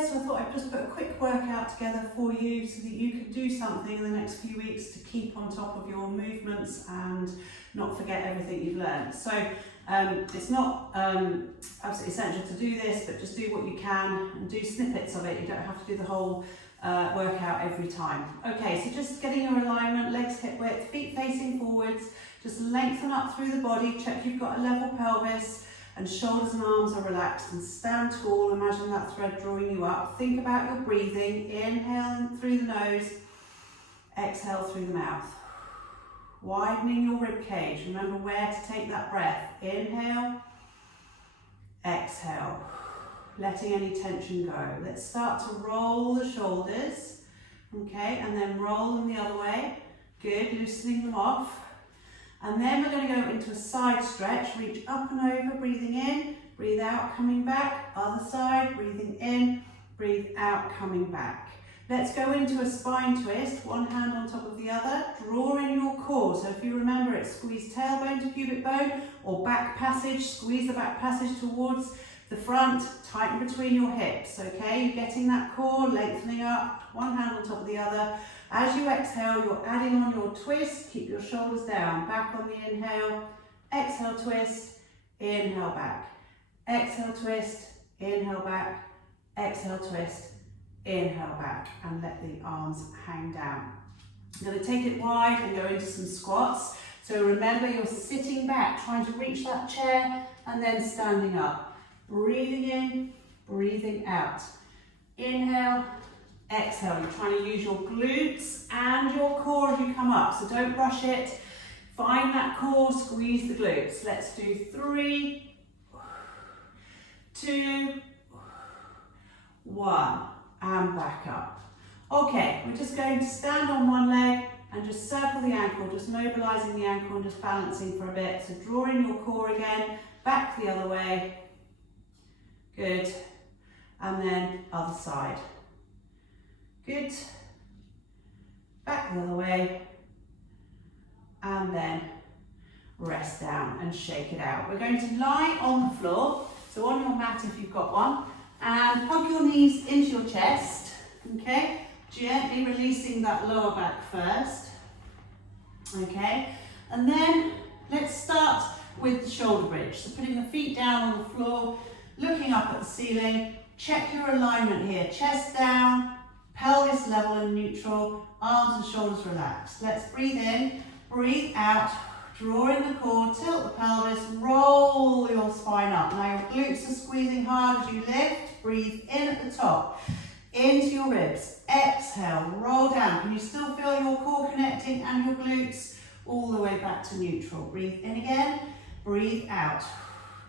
there, so I thought I'd just put a quick workout together for you so that you can do something in the next few weeks to keep on top of your movements and not forget everything you've learned. So it's not absolutely essential to do this, but just do what you can and do snippets of it. You don't have to do the whole workout every time. Okay, so just getting your alignment, legs hip width, feet facing forwards, just lengthen up through the body, check you've got a level pelvis and shoulders and arms are relaxed, and stand tall. Imagine that thread drawing you up. Think about your breathing. Inhale through the nose, exhale through the mouth. Widening your rib cage. Remember where to take that breath. Inhale, exhale. Letting any tension go. Let's start to roll the shoulders, okay, and then roll them the other way. Good, loosening them off. And then we're going to go into a side stretch. Reach up and over, breathing in, breathe out, coming back. Other side, breathing in, breathe out, coming back. Let's go into a spine twist, one hand on top of the other. Draw in your core. So if you remember it, squeeze tailbone to pubic bone or back passage. Squeeze the back passage towards the front, tighten between your hips, okay? You're getting that core, lengthening up, one hand on top of the other. As you exhale, you're adding on your twist. Keep your shoulders down. Back on the inhale. Exhale, twist. Inhale, back. Exhale, twist. Inhale, back. Exhale, twist. Inhale, back. And let the arms hang down. I'm going to take it wide and go into some squats. So remember, you're sitting back, trying to reach that chair and then standing up. Breathing in, breathing out. Inhale. Exhale, you're trying to use your glutes and your core as you come up, so don't rush it. Find that core, squeeze the glutes. Let's do 3, 2, 1, and back up. Okay, we're just going to stand on one leg and just circle the ankle, just mobilizing the ankle and just balancing for a bit. So draw in your core again, back the other way. Good, and then other side. Good, back the other way, and then rest down and shake it out. We're going to lie on the floor, so on your mat if you've got one, and hug your knees into your chest, okay? Gently releasing that lower back first, okay? And then let's start with the shoulder bridge. So putting the feet down on the floor, looking up at the ceiling, check your alignment here, chest down, pelvis level and neutral, arms and shoulders relaxed. Let's breathe in, breathe out, draw in the core, tilt the pelvis, roll your spine up. Now your glutes are squeezing hard as you lift. Breathe in at the top, into your ribs. Exhale, roll down. Can you still feel your core connecting and your glutes all the way back to neutral? Breathe in again, breathe out.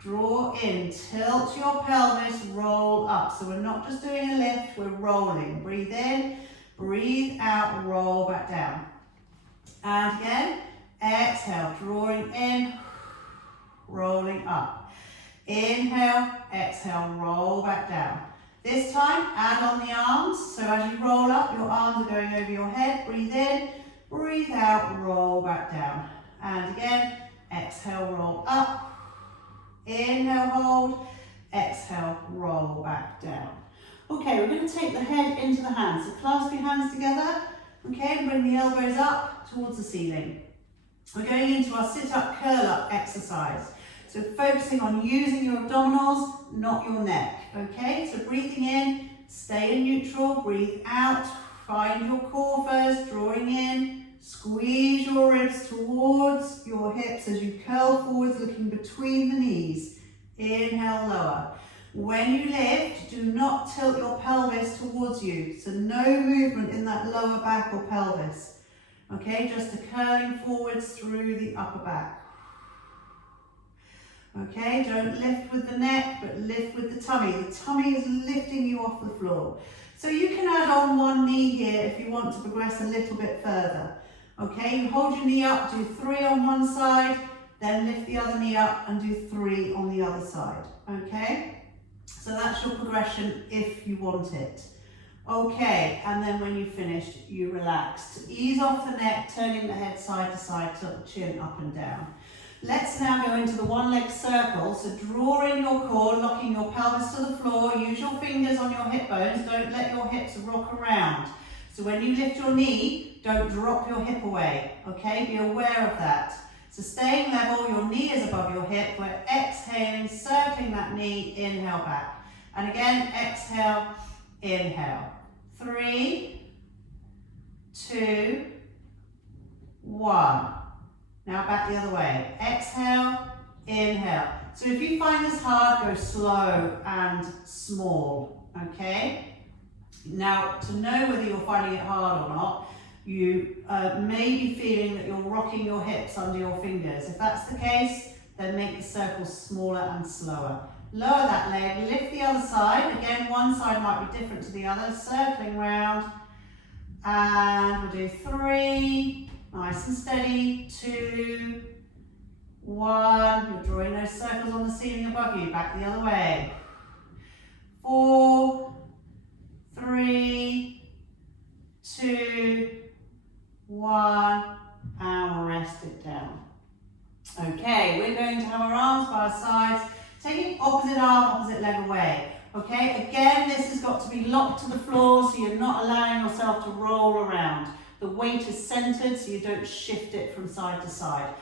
Draw in, tilt your pelvis, roll up. So we're not just doing a lift, we're rolling. Breathe in, breathe out, roll back down. And again, exhale, drawing in, rolling up. Inhale, exhale, roll back down. This time, add on the arms. So as you roll up, your arms are going over your head. Breathe in, breathe out, roll back down. And again, exhale, roll up. Inhale, hold, exhale, roll back down. Okay, we're going to take the head into the hands. So clasp your hands together, okay, and bring the elbows up towards the ceiling. We're going into our sit-up, curl-up exercise. So focusing on using your abdominals, not your neck, okay? So breathing in, stay in neutral, breathe out, find your core first, drawing in, squeeze your ribs towards your hips as you curl forwards, looking between the knees. Inhale, lower. When you lift, do not tilt your pelvis towards you. So no movement in that lower back or pelvis. Okay, just a curling forwards through the upper back. Okay, don't lift with the neck, but lift with the tummy. The tummy is lifting you off the floor. So you can add on one knee here if you want to progress a little bit further. Okay, you hold your knee up, do 3 on one side, then lift the other knee up and do 3 on the other side. Okay, so that's your progression if you want it. Okay, and then when you've finished, you relax. Ease off the neck, turning the head side to side, tilt the chin up and down. Let's now go into the one-leg circle. So draw in your core, locking your pelvis to the floor. Use your fingers on your hip bones. Don't let your hips rock around. So when you lift your knee, don't drop your hip away, okay? Be aware of that. So staying level, your knee is above your hip. We're exhaling, circling that knee, inhale back. And again, exhale, inhale. 3, 2, 1. Now back the other way. Exhale, inhale. So if you find this hard, go slow and small, okay? Now, to know whether you're finding it hard or not, you may be feeling that you're rocking your hips under your fingers. If that's the case, then make the circles smaller and slower. Lower that leg, lift the other side. Again, one side might be different to the other. Circling round. And we'll do 3. Nice and steady. 2, 1. You're drawing those circles on the ceiling above you. Back the other way. 4, 3, 2, 1. And rest it down. Okay, we're going to have our arms by our sides, taking opposite arm, opposite leg away. Okay, again, this has got to be locked to the floor so you're not allowing yourself to roll around. The weight is centered so you don't shift it from side to side.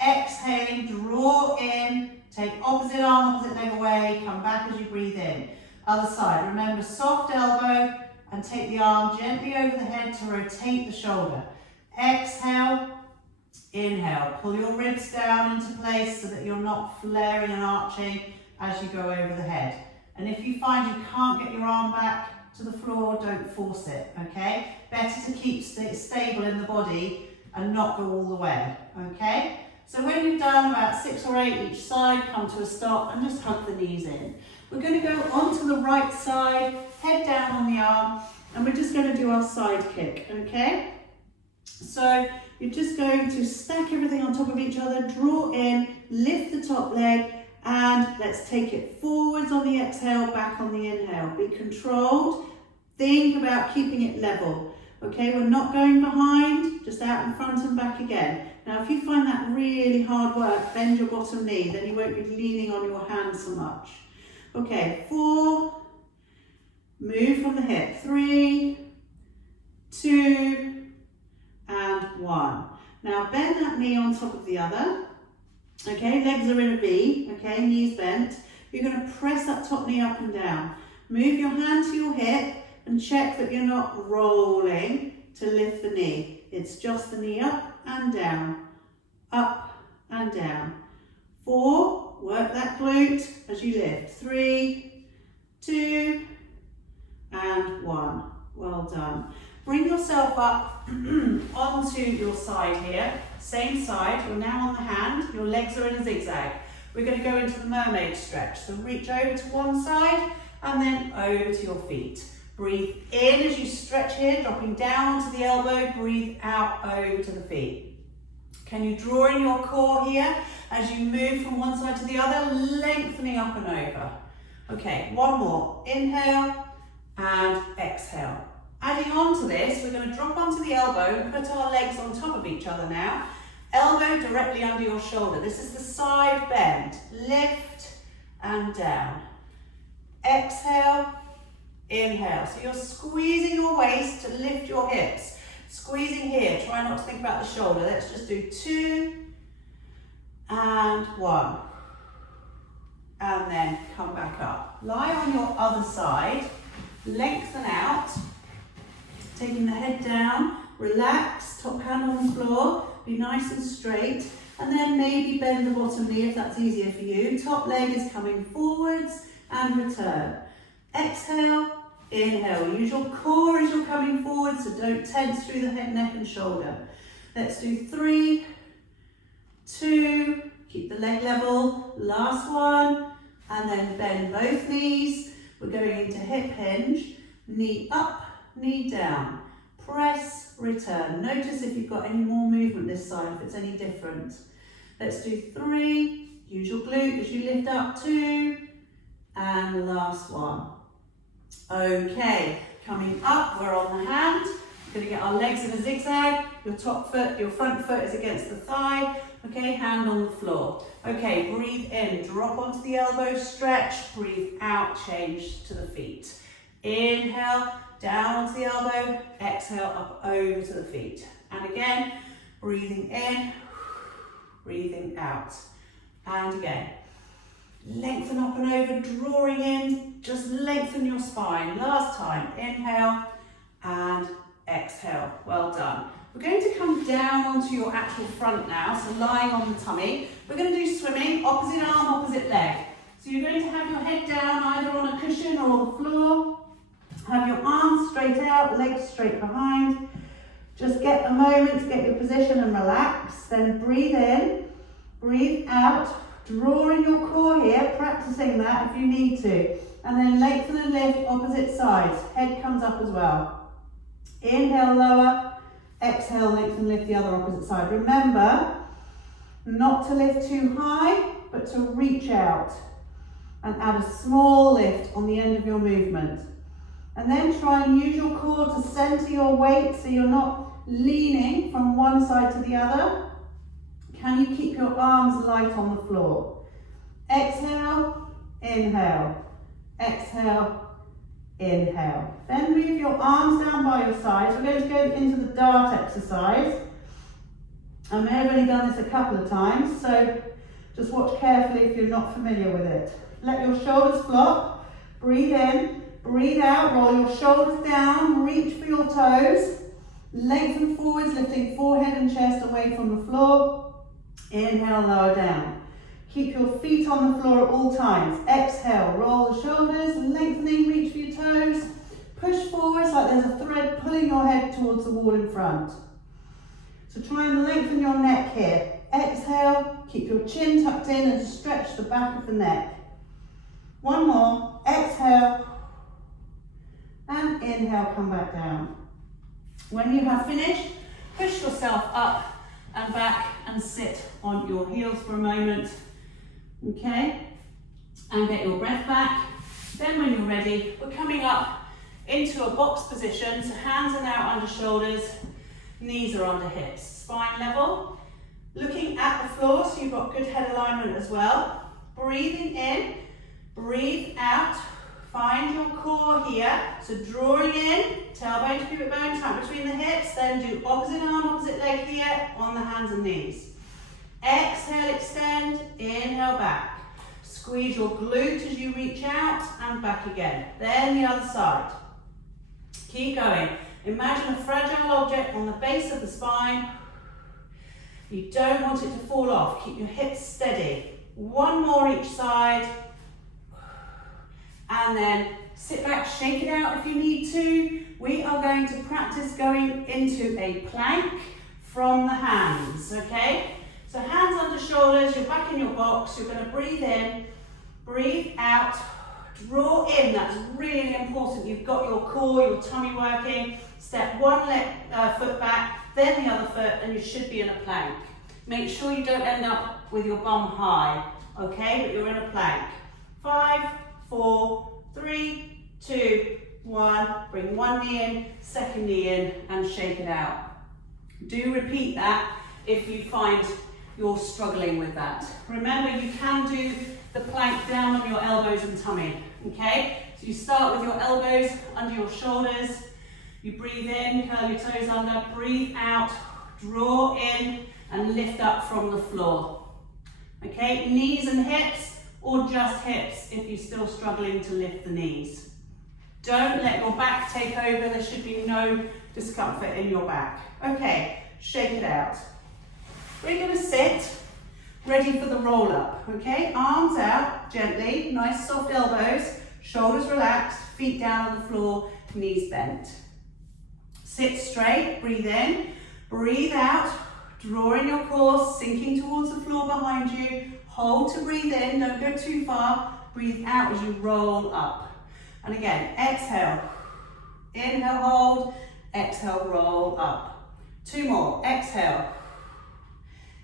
Exhaling, draw in, take opposite arm, opposite leg away, come back as you breathe in. Other side, remember soft elbow and take the arm gently over the head to rotate the shoulder. Exhale, inhale, pull your ribs down into place so that you're not flaring and arching as you go over the head. And if you find you can't get your arm back to the floor, don't force it, okay? Better to keep stable in the body and not go all the way, okay? So when you've done about 6 or 8 each side, come to a stop and just hug the knees in. We're going to go onto the right side, head down on the arm, and we're just going to do our side kick, okay? So you're just going to stack everything on top of each other, draw in, lift the top leg, and let's take it forwards on the exhale, back on the inhale. Be controlled. Think about keeping it level. Okay, we're not going behind, just out in front and back again. Now, if you find that really hard work, bend your bottom knee, then you won't be leaning on your hands so much. Okay, 4, move from the hip, 3, 2, and 1. Now, bend that knee on top of the other. Okay, legs are in a V, okay, knees bent. You're going to press that top knee up and down. Move your hand to your hip and check that you're not rolling to lift the knee. It's just the knee up and down, up and down. 4, work that glute as you lift. 3, 2, and 1. Well done. Bring yourself up onto your side here. Same side, you're now on the hand, your legs are in a zigzag. We're going to go into the mermaid stretch. So reach over to one side and then over to your feet. Breathe in as you stretch here, dropping down onto the elbow. Breathe out over to the feet. Can you draw in your core here as you move from one side to the other, lengthening up and over. Okay, one more. Inhale and exhale. Adding on to this, we're going to drop onto the elbow and put our legs on top of each other now. Elbow directly under your shoulder. This is the side bend. Lift and down. Exhale, inhale. So you're squeezing your waist to lift your hips. Squeezing here. Try not to think about the shoulder. Let's just do 2 and 1. And then come back up. Lie on your other side. Lengthen out. Taking the head down, relax, top hand on the floor, be nice and straight, and then maybe bend the bottom knee if that's easier for you. Top leg is coming forwards and return. Exhale, inhale. Use your core as you're coming forward, so don't tense through the head, neck and shoulder. Let's do 3, 2, keep the leg level, last one, and then bend both knees. We're going into hip hinge, knee up, knee down, press, return. Notice if you've got any more movement this side, if it's any different. Let's do 3, use your glute as you lift up, 2, and the last one. Okay, coming up, we're on the hand. We're going to get our legs in a zigzag. Your top foot, your front foot is against the thigh. Okay, hand on the floor. Okay, breathe in, drop onto the elbow, stretch, breathe out, change to the feet. Inhale, down onto the elbow, exhale, up over to the feet. And again, breathing in, breathing out. And again, lengthen up and over, drawing in, just lengthen your spine. Last time, inhale and exhale. Well done. We're going to come down onto your actual front now, so lying on the tummy. We're going to do swimming, opposite arm, opposite leg. So you're going to have your head down either on a cushion or the floor. Have your arms straight out, legs straight behind. Just get a moment to get your position and relax. Then breathe in, breathe out, drawing your core here, practicing that if you need to. And then lengthen and lift opposite sides. Head comes up as well. Inhale, lower. Exhale, lengthen, lift the other opposite side. Remember, not to lift too high, but to reach out and add a small lift on the end of your movement. And then try and use your core to center your weight so you're not leaning from one side to the other. Can you keep your arms light on the floor? Exhale, inhale, exhale, inhale. Then move your arms down by your sides. We're going to go into the dart exercise. I may have only done this a couple of times, so just watch carefully if you're not familiar with it. Let your shoulders flop, breathe in, breathe out, roll your shoulders down, reach for your toes, lengthen forwards, lifting forehead and chest away from the floor. Inhale, lower down. Keep your feet on the floor at all times. Exhale, roll the shoulders, lengthening, reach for your toes. Push forwards like there's a thread pulling your head towards the wall in front. So try and lengthen your neck here. Exhale, keep your chin tucked in and just stretch the back of the neck. One more. Exhale. And inhale, come back down. When you have finished, push yourself up and back and sit on your heels for a moment. Okay, and get your breath back. Then when you're ready, we're coming up into a box position, so hands are now under shoulders, knees are under hips, spine level. Looking at the floor, so you've got good head alignment as well. Breathing in, breathe out, find your core here. So drawing in, tailbone to pivot bone, tuck between the hips, then do opposite arm, opposite leg here on the hands and knees. Exhale, extend, inhale back. Squeeze your glute as you reach out and back again. Then the other side. Keep going. Imagine a fragile object on the base of the spine. You don't want it to fall off. Keep your hips steady. One more each side. And then sit back, shake it out if you need to. We are going to practice going into a plank from the hands, okay? So hands under shoulders, you're back in your box, you're going to breathe in, breathe out, draw in, that's really important. You've got your core, your tummy working. Step one foot back, then the other foot, and you should be in a plank. Make sure you don't end up with your bum high, okay, but you're in a plank. 5, 4, 3, 2, 1. Bring one knee in, second knee in, and shake it out. Do repeat that if you find you're struggling with that. Remember, you can do the plank down on your elbows and tummy, okay? So you start with your elbows under your shoulders, you breathe in, curl your toes under, breathe out, draw in, and lift up from the floor. Okay, knees and hips, or just hips if you're still struggling to lift the knees. Don't let your back take over, there should be no discomfort in your back. Okay, shake it out. We're going to sit, ready for the roll up, okay? Arms out, gently, nice soft elbows, shoulders relaxed, feet down on the floor, knees bent. Sit straight, breathe in, breathe out, draw in your core, sinking towards the floor behind you. Hold to breathe in, don't go too far. Breathe out as you roll up. And again, exhale, inhale, hold, exhale, roll up. 2 more, exhale.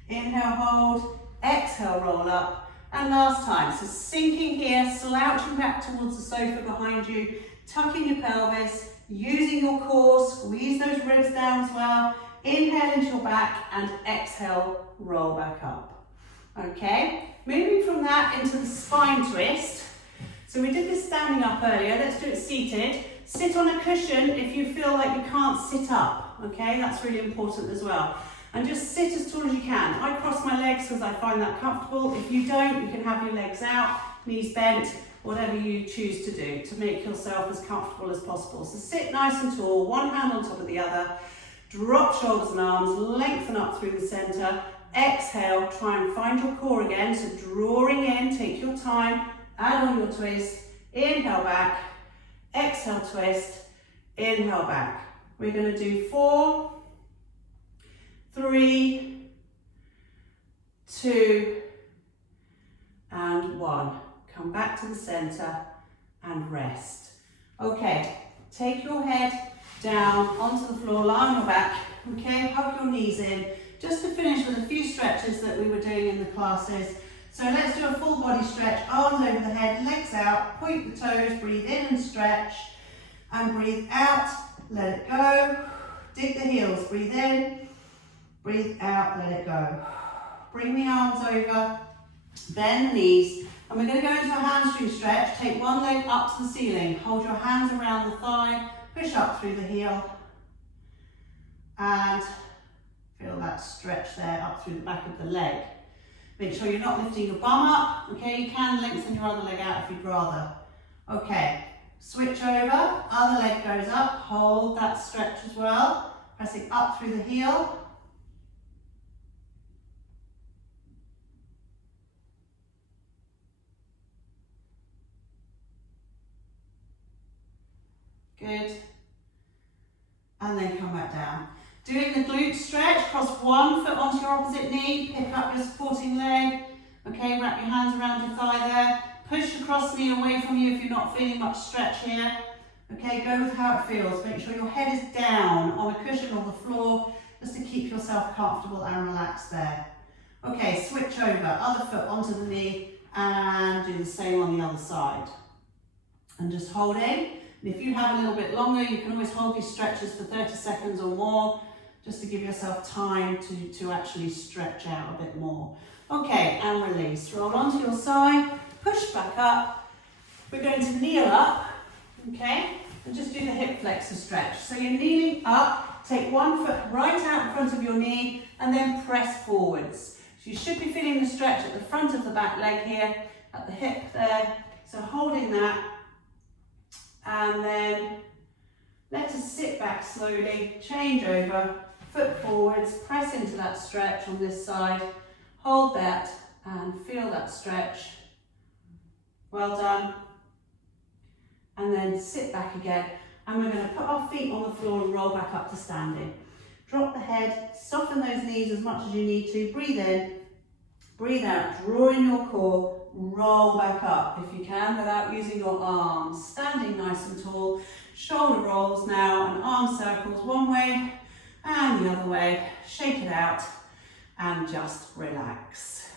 Inhale, hold, exhale, roll up. And last time, so sinking here, slouching back towards the sofa behind you, tucking your pelvis, using your core, squeeze those ribs down as well. inhale into your back, and exhale, roll back up. Okay, moving from that into the spine twist. So we did this standing up earlier, let's do it seated. Sit on a cushion if you feel like you can't sit up, okay? That's really important as well. And just sit as tall as you can. I cross my legs because I find that comfortable. If you don't, you can have your legs out, knees bent, whatever you choose to do to make yourself as comfortable as possible. So sit nice and tall, one hand on top of the other, drop shoulders and arms, lengthen up through the center. Exhale, try and find your core again. So drawing in, take your time, add on your twist, inhale back, exhale twist, inhale back. We're going to do 4, 3, 2, and 1. Come back to the center and rest. Okay, take your head down onto the floor, lie on your back, okay, hug your knees in, just to finish with a few stretches that we were doing in the classes. So let's do a full body stretch, arms over the head, legs out, point the toes, breathe in and stretch, and breathe out, let it go, dig the heels, breathe in, breathe out, let it go. Bring the arms over, bend the knees, and we're going to go into a hamstring stretch. Take one leg up to the ceiling, hold your hands around the thigh, push up through the heel, and feel that stretch there up through the back of the leg. Make sure you're not lifting your bum up, okay? You can lengthen your other leg out if you'd rather. Okay, switch over, other leg goes up, hold that stretch as well, pressing up through the heel. Good. And then come back down. Doing the glute stretch, cross one foot onto your opposite knee, pick up your supporting leg. Okay, wrap your hands around your thigh there. Push the cross knee away from you if you're not feeling much stretch here. Okay, go with how it feels. Make sure your head is down on a cushion or the floor, just to keep yourself comfortable and relaxed there. Okay, switch over, other foot onto the knee, and do the same on the other side. And just hold in. And if you have a little bit longer, you can always hold these stretches for 30 seconds or more, just to give yourself time to actually stretch out a bit more. Okay, and release. Roll onto your side, push back up. We're going to kneel up, okay? And just do the hip flexor stretch. So you're kneeling up, take one foot right out in front of your knee, and then press forwards. So you should be feeling the stretch at the front of the back leg here, at the hip there. So holding that. And then let us sit back slowly, change over, foot forwards, press into that stretch on this side, hold that and feel that stretch. Well done. And then sit back again, and we're going to put our feet on the floor and roll back up to standing. Drop the head, soften those knees as much as you need to, breathe in, breathe out, draw in your core. Roll back up if you can without using your arms. Standing nice and tall. Shoulder rolls now and arm circles one way and the other way. Shake it out and just relax.